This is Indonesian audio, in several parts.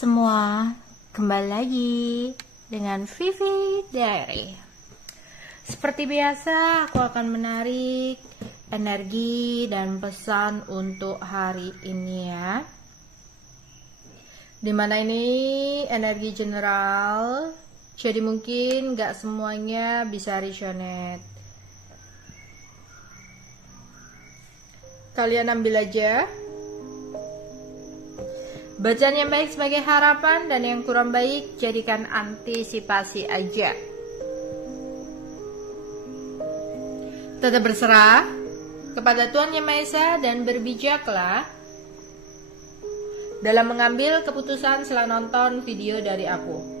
semua, kembali lagi dengan Vivi Diary. Seperti biasa, aku akan menarik energi dan pesan untuk hari ini ya. Dimana ini energi general, jadi mungkin gak semuanya bisa resonate. Kalian ambil aja. Bacaan yang baik sebagai harapan dan yang kurang baik jadikan antisipasi aja. Tetap berserah kepada Tuhan Yang Maha Esa dan berbijaklah dalam mengambil keputusan setelah nonton video dari aku.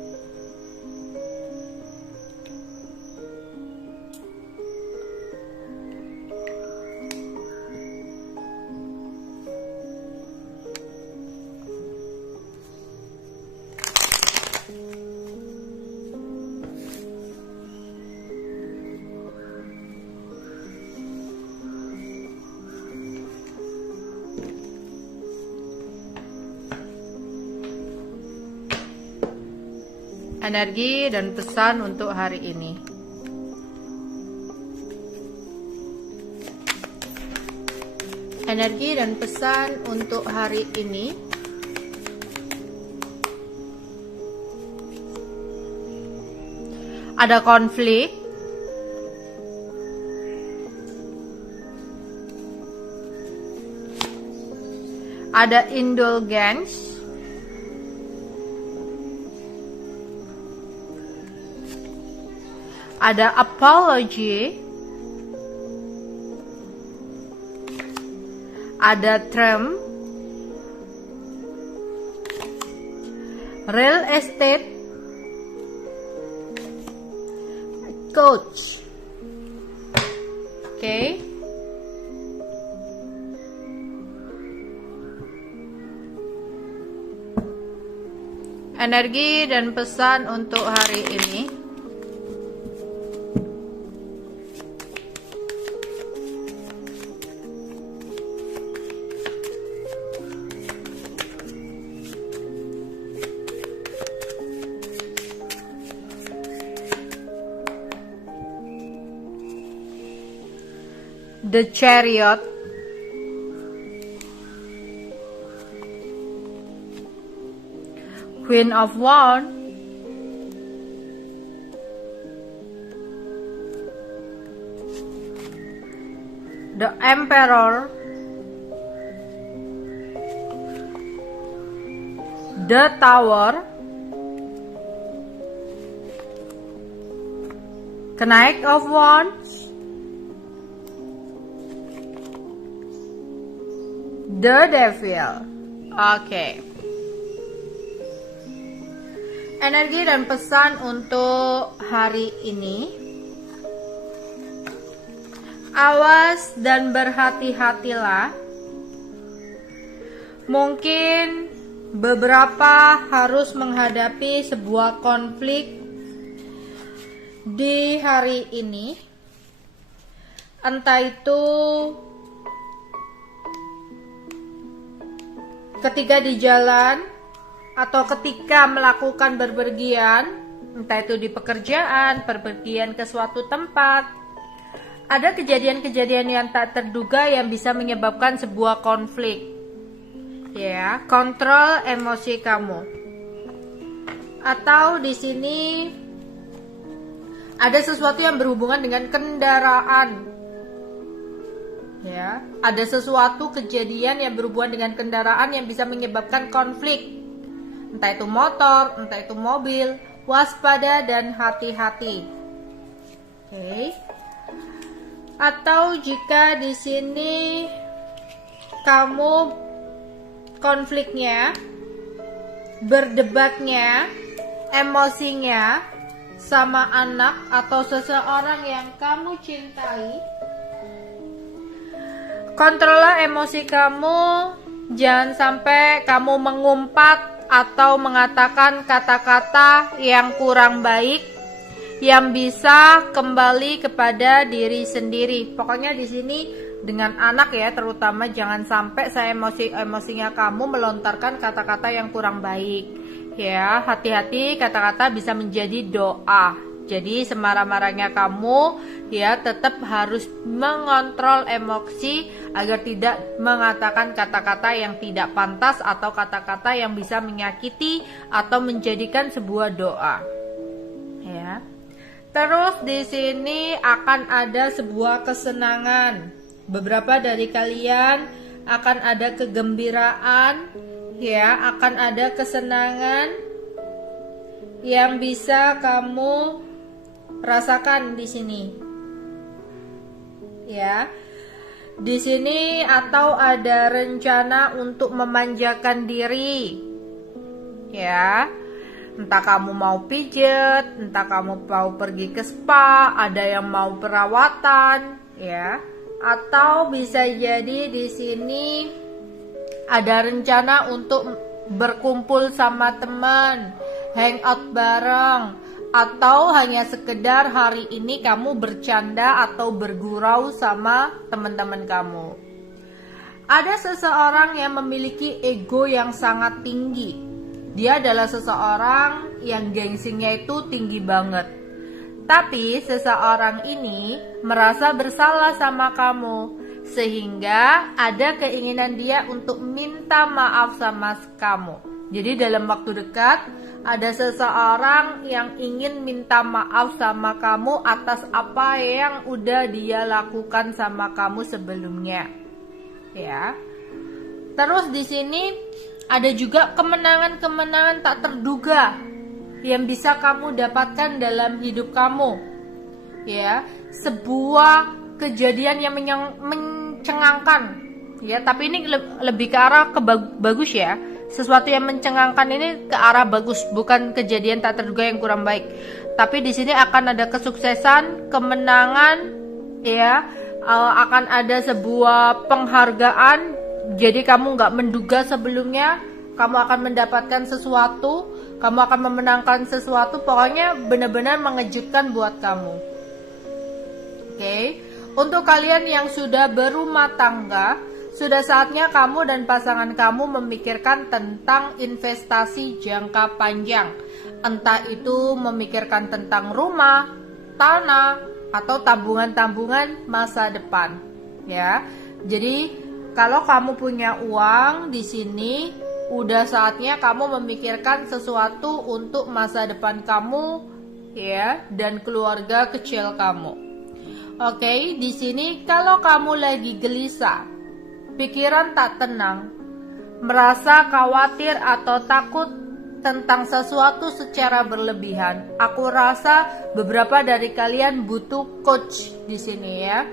Energi dan pesan untuk hari ini. Energi dan pesan untuk hari ini. Ada konflik. Ada indulgence. Ada apology, ada term, real estate, coach. Oke. Energi dan pesan untuk hari ini. The Chariot, Queen of Wands, the Emperor, the Tower, Knight of Wands, the Devil. Oke. Energi dan pesan untuk hari ini. Awas dan berhati-hatilah. Mungkin beberapa harus menghadapi sebuah konflik di hari ini. Entah itu ketika di jalan atau ketika melakukan bepergian, entah itu di pekerjaan, bepergian ke suatu tempat, ada kejadian-kejadian yang tak terduga yang bisa menyebabkan sebuah konflik. Ya, kontrol emosi kamu. Atau di sini ada sesuatu yang berhubungan dengan kendaraan. Ya, ada sesuatu kejadian yang berhubungan dengan kendaraan yang bisa menyebabkan konflik. Entah itu motor, entah itu mobil, waspada dan hati-hati. Oke. Atau jika di sini kamu konfliknya, berdebatnya, emosinya sama anak atau seseorang yang kamu cintai, kontrollah emosi kamu, jangan sampai kamu mengumpat atau mengatakan kata-kata yang kurang baik yang bisa kembali kepada diri sendiri. Pokoknya di sini dengan anak ya, terutama jangan sampai saya emosinya kamu melontarkan kata-kata yang kurang baik. Ya, hati-hati kata-kata bisa menjadi doa. Jadi semarah-marahnya kamu ya tetap harus mengontrol emosi agar tidak mengatakan kata-kata yang tidak pantas atau kata-kata yang bisa menyakiti atau menjadikan sebuah doa. Ya. Terus di sini akan ada sebuah kesenangan. Beberapa dari kalian akan ada kegembiraan, ya, akan ada kesenangan yang bisa kamu rasakan di sini. Ya. Di sini atau ada rencana untuk memanjakan diri. Ya. Entah kamu mau pijet, entah kamu mau pergi ke spa, ada yang mau perawatan, ya. Atau bisa jadi di sini ada rencana untuk berkumpul sama teman, hangout bareng, atau hanya sekedar hari ini kamu bercanda atau bergurau sama teman-teman kamu. Ada seseorang yang memiliki ego yang sangat tinggi. Dia adalah seseorang yang gengsinya itu tinggi banget. Tapi seseorang ini merasa bersalah sama kamu, sehingga ada keinginan dia untuk minta maaf sama kamu. Jadi dalam waktu dekat ada seseorang yang ingin minta maaf sama kamu atas apa yang udah dia lakukan sama kamu sebelumnya. Ya. Terus di sini ada juga kemenangan-kemenangan tak terduga yang bisa kamu dapatkan dalam hidup kamu. Ya, sebuah kejadian yang mencengangkan. Ya, tapi ini lebih ke arah bagus ya. Sesuatu yang mencengangkan ini ke arah bagus, bukan kejadian tak terduga yang kurang baik. Tapi di sini akan ada kesuksesan, kemenangan, ya, akan ada sebuah penghargaan. Jadi kamu nggak menduga sebelumnya, kamu akan mendapatkan sesuatu, kamu akan memenangkan sesuatu. Pokoknya benar-benar mengejutkan buat kamu. Oke, untuk kalian yang sudah berumah tangga, sudah saatnya kamu dan pasangan kamu memikirkan tentang investasi jangka panjang. Entah itu memikirkan tentang rumah, tanah, atau tabungan-tabungan masa depan. Ya, jadi kalau kamu punya uang di sini, udah saatnya kamu memikirkan sesuatu untuk masa depan kamu, ya, dan keluarga kecil kamu. Oke, di sini kalau kamu lagi gelisah, pikiran tak tenang, merasa khawatir atau takut tentang sesuatu secara berlebihan, aku rasa beberapa dari kalian butuh coach di sini ya.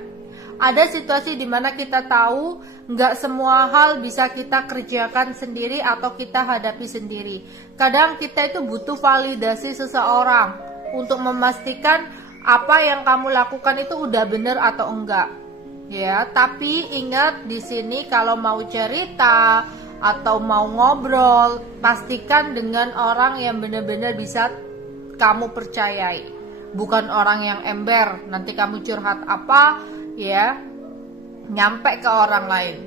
Ada situasi di mana kita tahu nggak semua hal bisa kita kerjakan sendiri atau kita hadapi sendiri. Kadang kita itu butuh validasi seseorang untuk memastikan apa yang kamu lakukan itu udah benar atau enggak. Ya, tapi ingat di sini kalau mau cerita atau mau ngobrol, pastikan dengan orang yang benar-benar bisa kamu percayai. Bukan orang yang ember, nanti kamu curhat apa, ya, nyampe ke orang lain.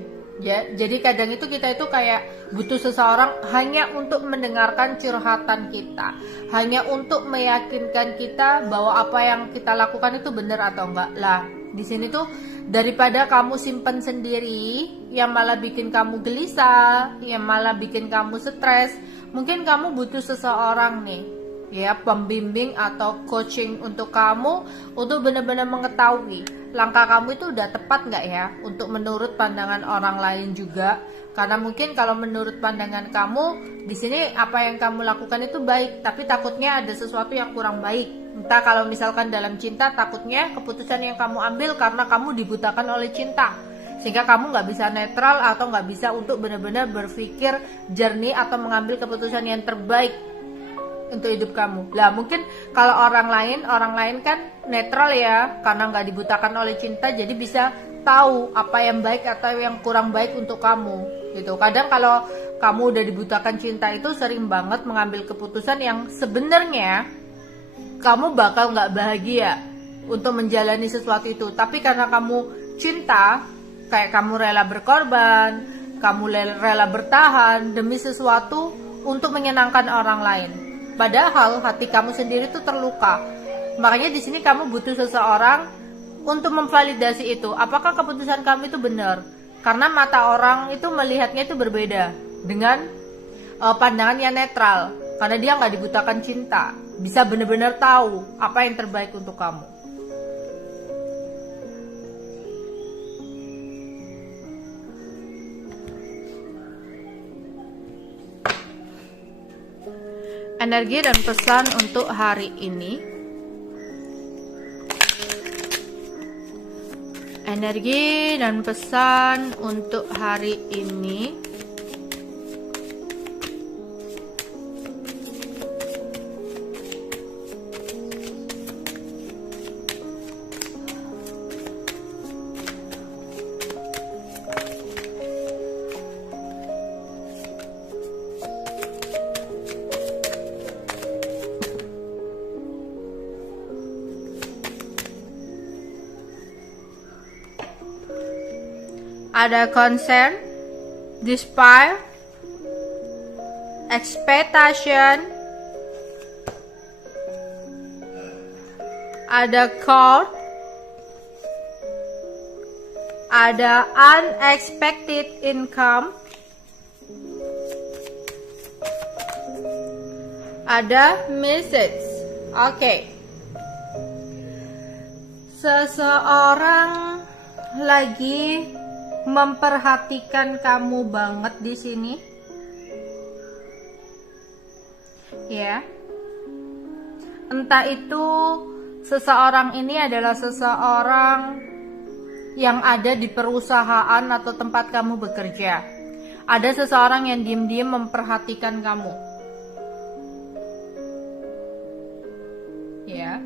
Ya, jadi kadang itu kita itu kayak butuh seseorang hanya untuk mendengarkan curhatan kita, hanya untuk meyakinkan kita bahwa apa yang kita lakukan itu benar atau enggak. Lah, di sini tuh daripada kamu simpen sendiri yang malah bikin kamu gelisah, yang malah bikin kamu stres, mungkin kamu butuh seseorang nih, ya, pembimbing atau coaching untuk kamu untuk benar-benar mengetahui langkah kamu itu udah tepat nggak ya untuk menurut pandangan orang lain juga. Karena mungkin kalau menurut pandangan kamu di sini apa yang kamu lakukan itu baik, tapi takutnya ada sesuatu yang kurang baik. Entah kalau misalkan dalam cinta, takutnya keputusan yang kamu ambil karena kamu dibutakan oleh cinta, sehingga kamu nggak bisa netral atau nggak bisa untuk benar-benar berpikir jernih atau mengambil keputusan yang terbaik untuk hidup kamu. Lah mungkin kalau orang lain kan netral ya, karena nggak dibutakan oleh cinta, jadi bisa tahu apa yang baik atau yang kurang baik untuk kamu gitu. Kadang kalau kamu udah dibutakan cinta itu sering banget mengambil keputusan yang sebenarnya kamu bakal nggak bahagia untuk menjalani sesuatu itu, tapi karena kamu cinta, kayak kamu rela berkorban, kamu rela bertahan demi sesuatu untuk menyenangkan orang lain. Padahal hati kamu sendiri tuh terluka. Makanya di sini kamu butuh seseorang untuk memvalidasi itu. Apakah keputusan kamu itu benar? Karena mata orang itu melihatnya itu berbeda dengan pandangan yang netral. Karena dia nggak dibutakan cinta, bisa benar-benar tahu apa yang terbaik untuk kamu. Energi dan pesan untuk hari ini. Energi dan pesan untuk hari ini. Ada concern, despair, expectation, ada court, ada unexpected income, ada message. Oke. Seseorang lagi memperhatikan kamu banget di sini, ya. Entah itu seseorang ini adalah seseorang yang ada di perusahaan atau tempat kamu bekerja. Ada seseorang yang diam-diam memperhatikan kamu, ya.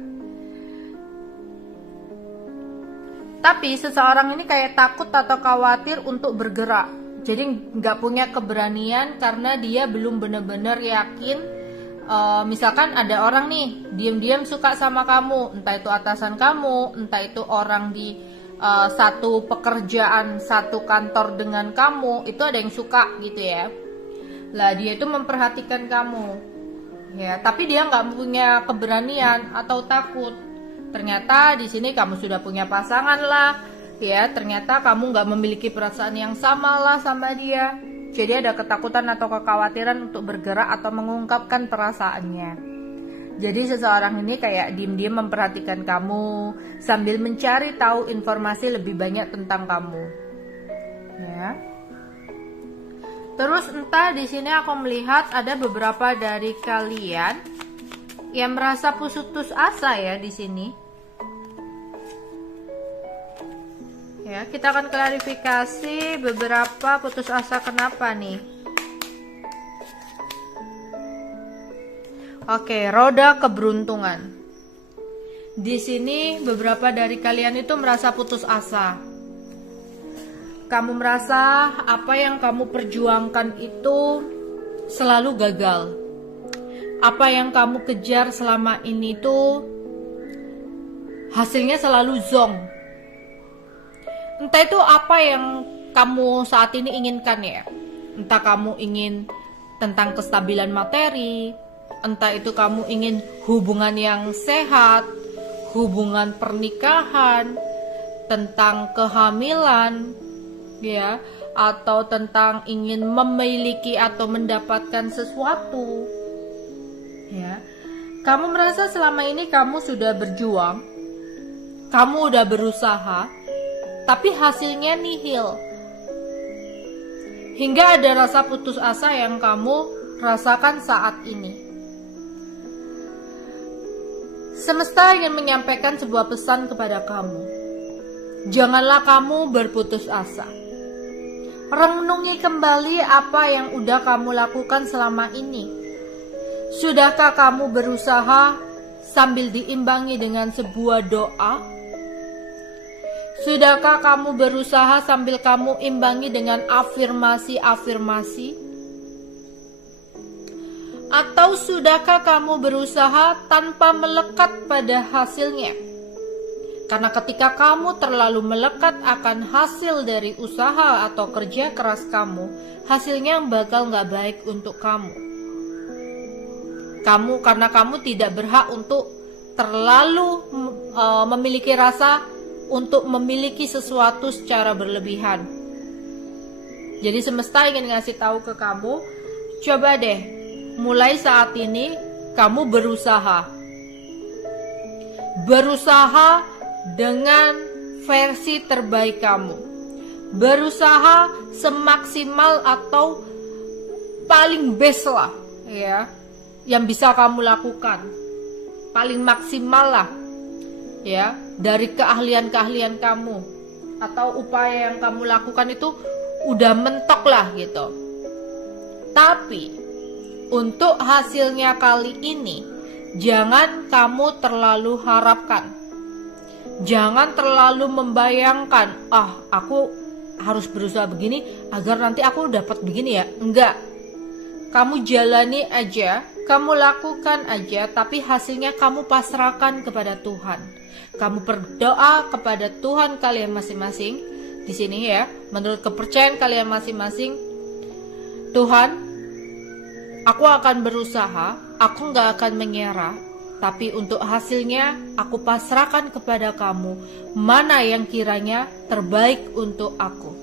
Tapi seseorang ini kayak takut atau khawatir untuk bergerak. Jadi nggak punya keberanian karena dia belum benar-benar yakin. Misalkan ada orang nih diam-diam suka sama kamu, entah itu atasan kamu, entah itu orang di satu pekerjaan, satu kantor dengan kamu, itu ada yang suka gitu ya. Lah dia itu memperhatikan kamu, ya. Tapi dia nggak punya keberanian atau takut. Ternyata di sini kamu sudah punya pasangan lah, ya. Ternyata kamu nggak memiliki perasaan yang sama lah sama dia. Jadi ada ketakutan atau kekhawatiran untuk bergerak atau mengungkapkan perasaannya. Jadi seseorang ini kayak diem-diem memperhatikan kamu sambil mencari tahu informasi lebih banyak tentang kamu, ya. Terus entah di sini aku melihat ada beberapa dari kalian yang merasa putus asa ya di sini. Ya, kita akan klarifikasi beberapa putus asa kenapa nih. Oke, roda keberuntungan. Di sini beberapa dari kalian itu merasa putus asa. Kamu merasa apa yang kamu perjuangkan itu selalu gagal. Apa yang kamu kejar selama ini tuh hasilnya selalu zonk. Entah itu apa yang kamu saat ini inginkan ya. Entah kamu ingin tentang kestabilan materi, entah itu kamu ingin hubungan yang sehat, hubungan pernikahan, tentang kehamilan, ya, atau tentang ingin memiliki atau mendapatkan sesuatu, ya. Kamu merasa selama ini kamu sudah berjuang, kamu udah berusaha, tapi hasilnya nihil. Hingga ada rasa putus asa yang kamu rasakan saat ini. Semesta ingin menyampaikan sebuah pesan kepada kamu. Janganlah kamu berputus asa. Renungi kembali apa yang udah kamu lakukan selama ini. Sudahkah kamu berusaha sambil diimbangi dengan sebuah doa? Sudahkah kamu berusaha sambil kamu imbangi dengan afirmasi-afirmasi? Atau sudahkah kamu berusaha tanpa melekat pada hasilnya? Karena ketika kamu terlalu melekat akan hasil dari usaha atau kerja keras kamu, hasilnya bakal gak baik untuk kamu. karena kamu tidak berhak untuk terlalu memiliki rasa untuk memiliki sesuatu secara berlebihan. Jadi semesta ingin ngasih tahu ke kamu, coba deh, mulai saat ini kamu berusaha dengan versi terbaik kamu. Berusaha semaksimal atau paling best lah, ya, yang bisa kamu lakukan. Paling maksimal lah, ya, dari keahlian-keahlian kamu atau upaya yang kamu lakukan itu udah mentok lah gitu. Tapi untuk hasilnya kali ini jangan kamu terlalu harapkan. Jangan terlalu membayangkan, aku harus berusaha begini agar nanti aku dapat begini ya. Enggak. Kamu jalani aja, kamu lakukan aja, tapi hasilnya kamu pasrahkan kepada Tuhan. Kamu berdoa kepada Tuhan kalian masing-masing di sini ya, menurut kepercayaan kalian masing-masing. Tuhan, aku akan berusaha, aku nggak akan menyerah, tapi untuk hasilnya aku pasrahkan kepada kamu, mana yang kiranya terbaik untuk aku.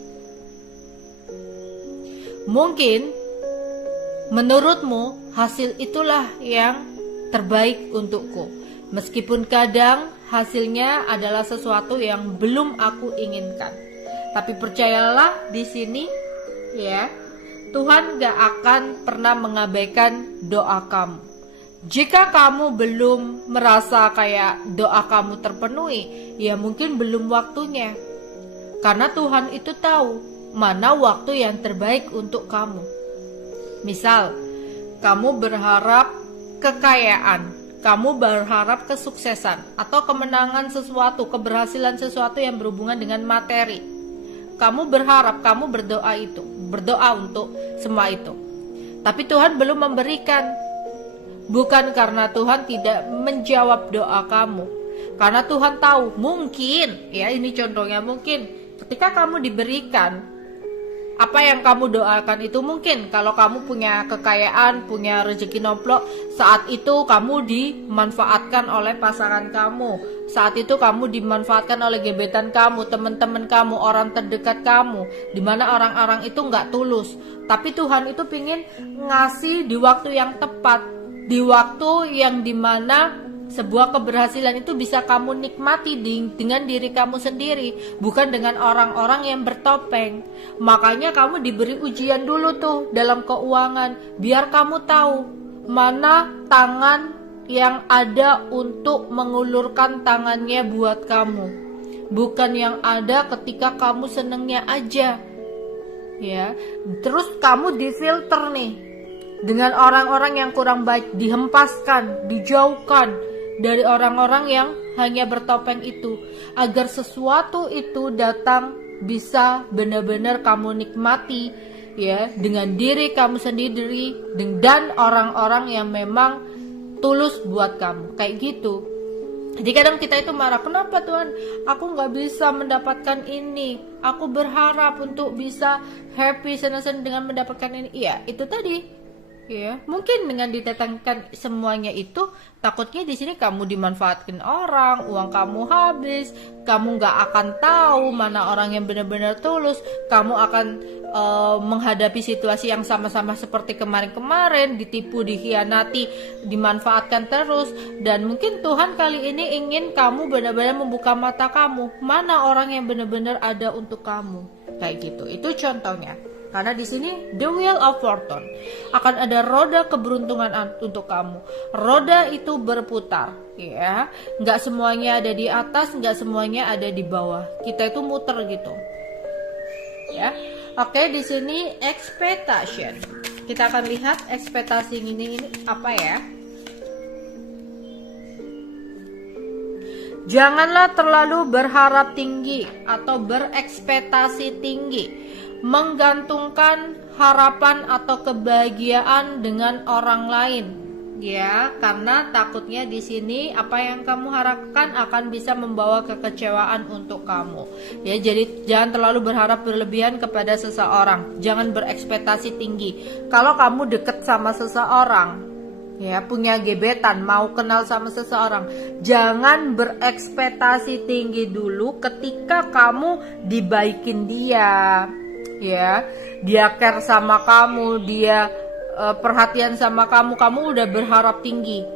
Mungkin menurutmu hasil itulah yang terbaik untukku, meskipun kadang hasilnya adalah sesuatu yang belum aku inginkan. Tapi percayalah di sini ya, Tuhan gak akan pernah mengabaikan doa kamu. Jika kamu belum merasa kayak doa kamu terpenuhi, ya mungkin belum waktunya. Karena Tuhan itu tahu mana waktu yang terbaik untuk kamu. Misal, kamu berharap kekayaan, kamu berharap kesuksesan atau kemenangan sesuatu, keberhasilan sesuatu yang berhubungan dengan materi. Kamu berharap, kamu berdoa untuk semua itu. Tapi Tuhan belum memberikan. Bukan karena Tuhan tidak menjawab doa kamu. Karena Tuhan tahu, mungkin, ya ini contohnya, mungkin ketika kamu diberikan apa yang kamu doakan itu, mungkin kalau kamu punya kekayaan, punya rezeki nomplok, saat itu kamu dimanfaatkan oleh pasangan kamu. Saat itu kamu dimanfaatkan oleh gebetan kamu, teman-teman kamu, orang terdekat kamu, dimana orang-orang itu nggak tulus. Tapi Tuhan itu pingin ngasih di waktu yang tepat, di waktu yang dimana sebuah keberhasilan itu bisa kamu nikmati dengan diri kamu sendiri, bukan dengan orang-orang yang bertopeng. Makanya kamu diberi ujian dulu tuh dalam keuangan, biar kamu tahu mana tangan yang ada untuk mengulurkan tangannya buat kamu, bukan yang ada ketika kamu senengnya aja. Ya, terus kamu difilter nih dengan orang-orang yang kurang baik, dihempaskan, dijauhkan dari orang-orang yang hanya bertopeng itu, agar sesuatu itu datang bisa benar-benar kamu nikmati ya, dengan diri kamu sendiri dan orang-orang yang memang tulus buat kamu, kayak gitu. Jadi kadang kita itu marah, kenapa Tuhan aku nggak bisa mendapatkan ini, aku berharap untuk bisa happy, senang-senang dengan mendapatkan ini. Iya, itu tadi. Ya, mungkin dengan ditetangkan semuanya itu, takutnya di sini kamu dimanfaatkan orang, uang kamu habis, kamu nggak akan tahu mana orang yang benar-benar tulus, kamu akan menghadapi situasi yang sama-sama seperti kemarin-kemarin, ditipu, dikhianati, dimanfaatkan terus. Dan mungkin Tuhan kali ini ingin kamu benar-benar membuka mata kamu, mana orang yang benar-benar ada untuk kamu, kayak gitu. Itu contohnya. Karena di sini the wheel of fortune, akan ada roda keberuntungan untuk kamu. Roda itu berputar, ya. Nggak semuanya ada di atas, nggak semuanya ada di bawah. Kita itu muter gitu, ya. Oke, di sini expectation. Kita akan lihat ekspektasi ini apa ya. Janganlah terlalu berharap tinggi atau berekspektasi tinggi, menggantungkan harapan atau kebahagiaan dengan orang lain, ya, karena takutnya di sini apa yang kamu harapkan akan bisa membawa kekecewaan untuk kamu, ya. Jadi jangan terlalu berharap berlebihan kepada seseorang, jangan berekspektasi tinggi. Kalau kamu deket sama seseorang, ya, punya gebetan, mau kenal sama seseorang, jangan berekspektasi tinggi dulu ketika kamu dibaikin dia, ya, dia care sama kamu, dia perhatian sama kamu, kamu udah berharap tinggi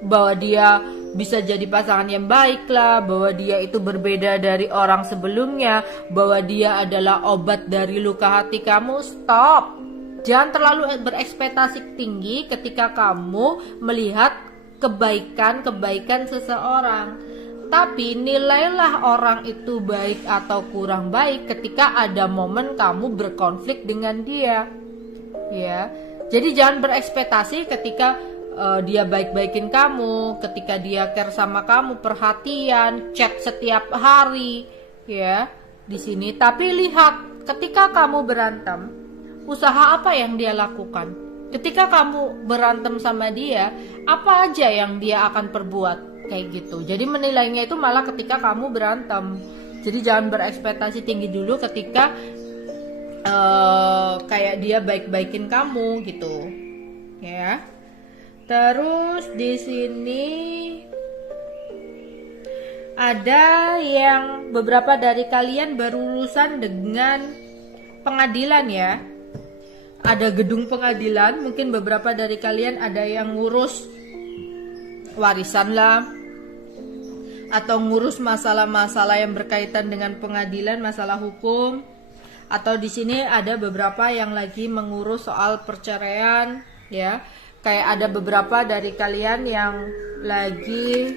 bahwa dia bisa jadi pasangan yang baik lah, bahwa dia itu berbeda dari orang sebelumnya, bahwa dia adalah obat dari luka hati kamu. Stop. Jangan terlalu berekspektasi tinggi ketika kamu melihat kebaikan-kebaikan seseorang. Tapi nilailah orang itu baik atau kurang baik ketika ada momen kamu berkonflik dengan dia. Ya. Jadi jangan berekspektasi ketika dia baik-baikin kamu, ketika dia care sama kamu, perhatian, chat setiap hari, ya, di sini. Tapi lihat ketika kamu berantem, usaha apa yang dia lakukan? Ketika kamu berantem sama dia, apa aja yang dia akan perbuat? Kayak gitu. Jadi menilainya itu malah ketika kamu berantem. Jadi jangan berekspektasi tinggi dulu ketika kayak dia baik-baikin kamu gitu, ya. Terus di sini ada yang beberapa dari kalian berurusan dengan pengadilan, ya. Ada gedung pengadilan, mungkin beberapa dari kalian ada yang ngurus warisan lah, atau ngurus masalah-masalah yang berkaitan dengan pengadilan, masalah hukum. Atau di sini ada beberapa yang lagi mengurus soal perceraian, ya. Kayak ada beberapa dari kalian yang lagi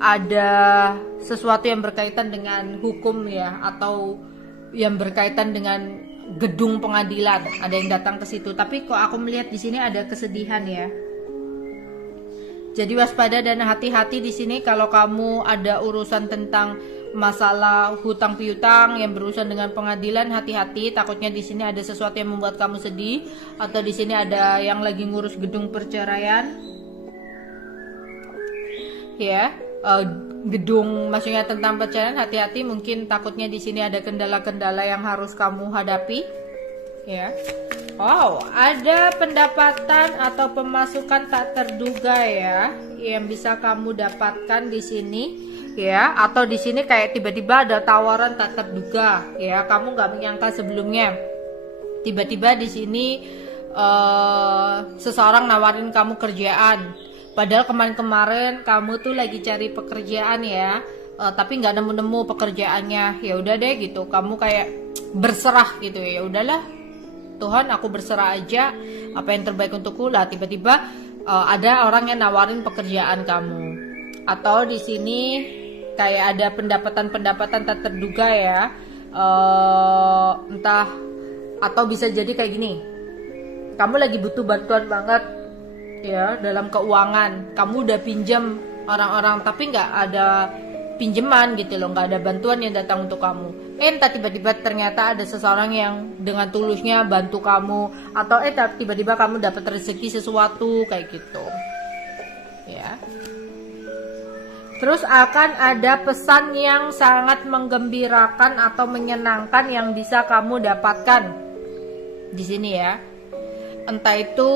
ada sesuatu yang berkaitan dengan hukum, ya, atau yang berkaitan dengan gedung pengadilan. Ada yang datang ke situ. Tapi kok aku melihat di sini ada kesedihan, ya. Jadi waspada dan hati-hati di sini kalau kamu ada urusan tentang masalah hutang piutang yang berurusan dengan pengadilan, hati-hati, takutnya di sini ada sesuatu yang membuat kamu sedih, atau di sini ada yang lagi ngurus gedung perceraian, ya, gedung maksudnya tentang perceraian, hati-hati, mungkin takutnya di sini ada kendala-kendala yang harus kamu hadapi, ya. Wow, ada pendapatan atau pemasukan tak terduga, ya, yang bisa kamu dapatkan di sini. Ya, atau di sini kayak tiba-tiba ada tawaran tak terduga, ya, kamu nggak menyangka sebelumnya. Tiba-tiba di sini seseorang nawarin kamu kerjaan, padahal kemarin-kemarin kamu tuh lagi cari pekerjaan, ya, tapi nggak nemu-nemu pekerjaannya. Ya udah deh gitu, kamu kayak berserah gitu, ya udahlah Tuhan, aku berserah aja, apa yang terbaik untukku lah. Tiba-tiba ada orang yang nawarin pekerjaan kamu, atau di sini kayak ada pendapatan tak terduga, ya, entah, atau bisa jadi kayak gini, kamu lagi butuh bantuan banget, ya, dalam keuangan, kamu udah pinjam orang-orang tapi nggak ada pinjaman gitu loh, nggak ada bantuan yang datang untuk kamu. Entah tiba-tiba ternyata ada seseorang yang dengan tulusnya bantu kamu, atau tiba-tiba kamu dapat rezeki sesuatu kayak gitu, ya. Terus akan ada pesan yang sangat menggembirakan atau menyenangkan yang bisa kamu dapatkan di sini, ya. Entah itu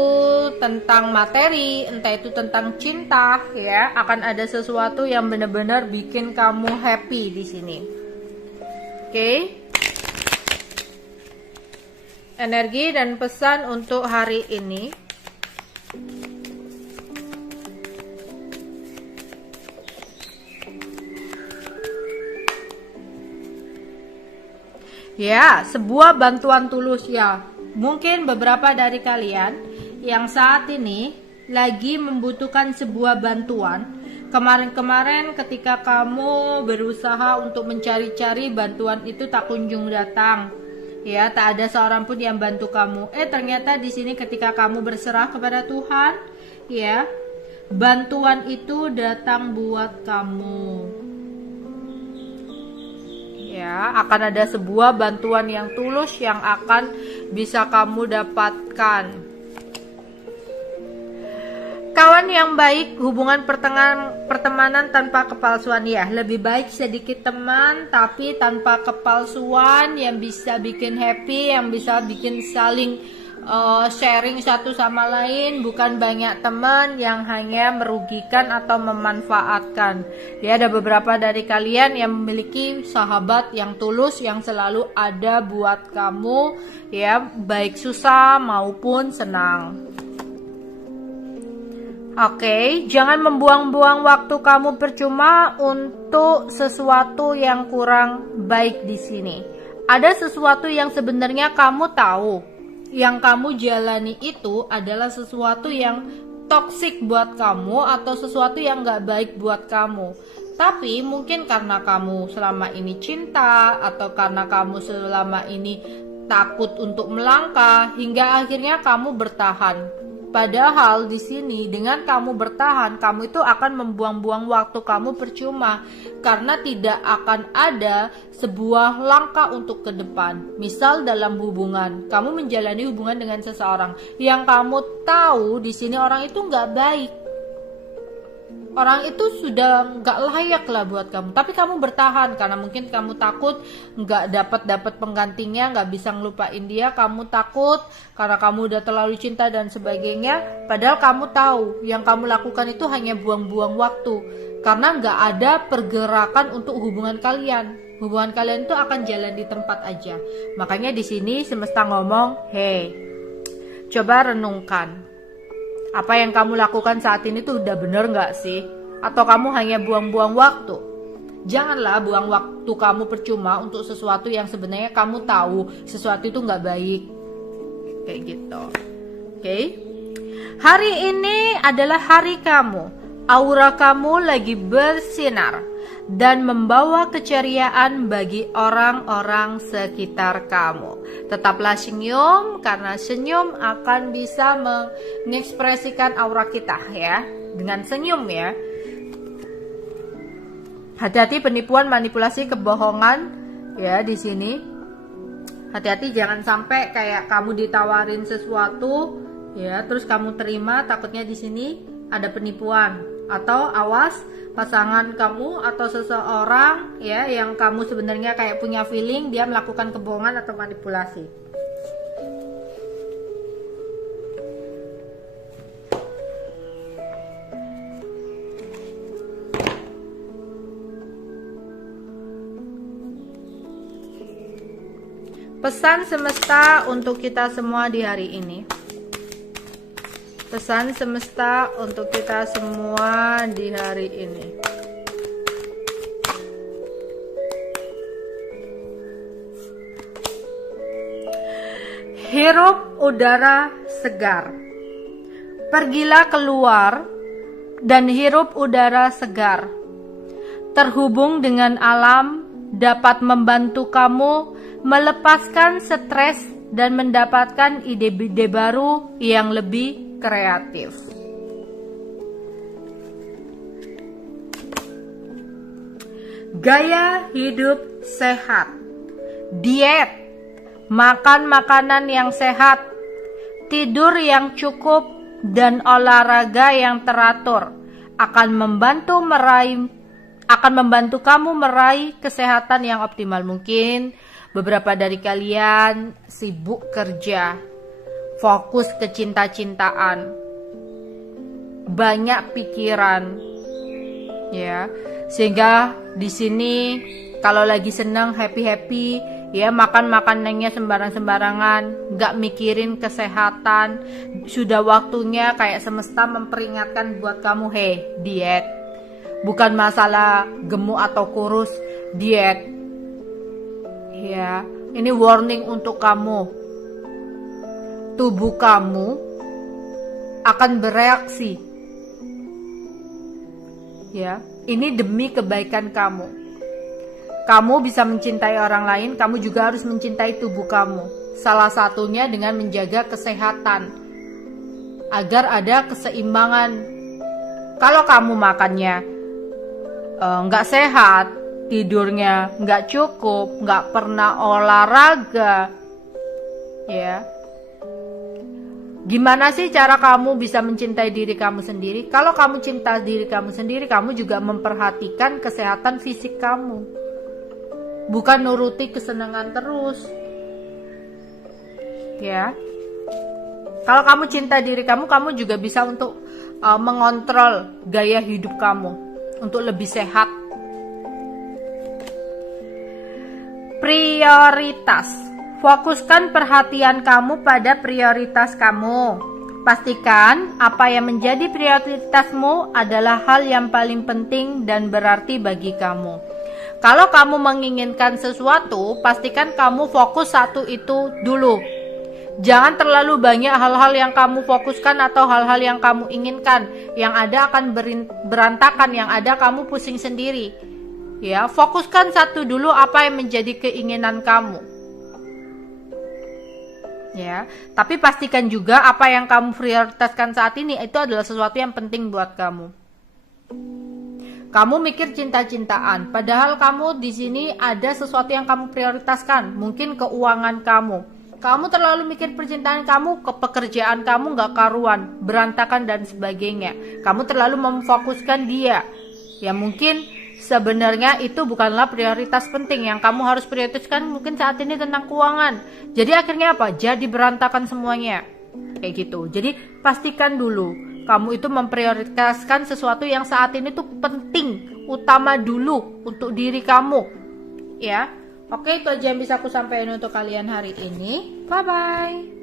tentang materi, entah itu tentang cinta, ya. Akan ada sesuatu yang benar-benar bikin kamu happy di sini. Oke. Energi dan pesan untuk hari ini. Ya, sebuah bantuan tulus, ya. Mungkin beberapa dari kalian yang saat ini lagi membutuhkan sebuah bantuan. Kemarin-kemarin ketika kamu berusaha untuk mencari-cari bantuan itu tak kunjung datang. Ya, tak ada seorang pun yang bantu kamu. Ternyata di sini ketika kamu berserah kepada Tuhan, ya, bantuan itu datang buat kamu. Ya, akan ada sebuah bantuan yang tulus yang akan bisa kamu dapatkan. Kawan yang baik, hubungan pertemanan tanpa kepalsuan, ya. Lebih baik sedikit teman tapi tanpa kepalsuan, yang bisa bikin happy, yang bisa bikin saling sharing satu sama lain, bukan banyak teman yang hanya merugikan atau memanfaatkan. Ya, ada beberapa dari kalian yang memiliki sahabat yang tulus, yang selalu ada buat kamu, ya, baik susah maupun senang. Oke, jangan membuang-buang waktu kamu percuma untuk sesuatu yang kurang baik di sini. Ada sesuatu yang sebenarnya kamu tahu, yang kamu jalani itu adalah sesuatu yang toksik buat kamu atau sesuatu yang gak baik buat kamu. Tapi mungkin karena kamu selama ini cinta atau karena kamu selama ini takut untuk melangkah hingga akhirnya kamu bertahan. Padahal di sini dengan kamu bertahan, kamu itu akan membuang-buang waktu kamu percuma karena tidak akan ada sebuah langkah untuk ke depan. Misal dalam hubungan, kamu menjalani hubungan dengan seseorang yang kamu tahu di sini orang itu nggak baik. Orang itu sudah nggak layak lah buat kamu, tapi kamu bertahan karena mungkin kamu takut nggak dapat penggantinya, nggak bisa ngelupain dia, kamu takut karena kamu udah terlalu cinta dan sebagainya. Padahal kamu tahu yang kamu lakukan itu hanya buang-buang waktu karena nggak ada pergerakan untuk hubungan kalian. Hubungan kalian itu akan jalan di tempat aja. Makanya di sini semesta ngomong, hey, coba renungkan. Apa yang kamu lakukan saat ini tuh udah bener gak sih? Atau kamu hanya buang-buang waktu? Janganlah buang waktu kamu percuma untuk sesuatu yang sebenarnya kamu tahu sesuatu itu gak baik. Kayak gitu. Oke? Hari ini adalah hari kamu. Aura kamu lagi bersinar dan membawa keceriaan bagi orang-orang sekitar kamu. Tetaplah senyum karena senyum akan bisa mengekspresikan aura kita ya. Dengan senyum ya. Hati-hati penipuan, manipulasi, kebohongan ya di sini. Hati-hati jangan sampai kayak kamu ditawarin sesuatu ya, terus kamu terima, takutnya di sini ada penipuan. Atau awas pasangan kamu atau seseorang ya yang kamu sebenarnya kayak punya feeling dia melakukan kebohongan atau manipulasi. Pesan semesta untuk kita semua di hari ini. Pesan semesta untuk kita semua di hari ini. Hirup udara segar. Pergilah keluar dan hirup udara segar. Terhubung dengan alam dapat membantu kamu melepaskan stres dan mendapatkan ide-ide baru yang lebih kreatif. Gaya hidup sehat, diet, makan makanan yang sehat, tidur yang cukup, dan olahraga yang teratur akan membantu kamu meraih kesehatan yang optimal. Mungkin beberapa dari kalian sibuk kerja, fokus ke cinta-cintaan, banyak pikiran, ya, sehingga di sini kalau lagi senang happy ya makan makanannya sembarangan, nggak mikirin kesehatan. Sudah waktunya kayak semesta memperingatkan buat kamu, hey, diet, bukan masalah gemuk atau kurus, diet, ya, ini warning untuk kamu. Tubuh kamu akan bereaksi ya, ini demi kebaikan kamu. Kamu bisa mencintai orang lain, kamu juga harus mencintai tubuh kamu. Salah satunya dengan menjaga kesehatan agar ada keseimbangan. Kalau kamu makannya nggak sehat, tidurnya nggak cukup, nggak pernah olahraga, ya, gimana sih cara kamu bisa mencintai diri kamu sendiri? Kalau kamu cinta diri kamu sendiri, kamu juga memperhatikan kesehatan fisik kamu. Bukan nuruti kesenangan terus. Ya. Kalau kamu cinta diri kamu, kamu juga bisa untuk mengontrol gaya hidup kamu untuk lebih sehat. Prioritas. Fokuskan perhatian kamu pada prioritas kamu. Pastikan apa yang menjadi prioritasmu adalah hal yang paling penting dan berarti bagi kamu. Kalau kamu menginginkan sesuatu, pastikan kamu fokus satu itu dulu. Jangan terlalu banyak hal-hal yang kamu fokuskan atau hal-hal yang kamu inginkan. Yang ada akan berantakan, yang ada kamu pusing sendiri. Ya, fokuskan satu dulu apa yang menjadi keinginan kamu. Ya, tapi pastikan juga apa yang kamu prioritaskan saat ini itu adalah sesuatu yang penting buat kamu. Kamu mikir cinta-cintaan, padahal kamu di sini ada sesuatu yang kamu prioritaskan, mungkin keuangan kamu. Kamu terlalu mikir percintaan kamu, ke pekerjaan kamu gak karuan, berantakan dan sebagainya. Kamu terlalu memfokuskan dia. Ya mungkin sebenarnya itu bukanlah prioritas penting. Yang kamu harus prioritaskan mungkin saat ini tentang keuangan. Jadi akhirnya apa? Jadi berantakan semuanya. Kayak gitu. Jadi pastikan dulu kamu itu memprioritaskan sesuatu yang saat ini tuh penting, utama dulu untuk diri kamu. Ya. Oke, itu aja yang bisa aku sampaikan untuk kalian hari ini. Bye-bye.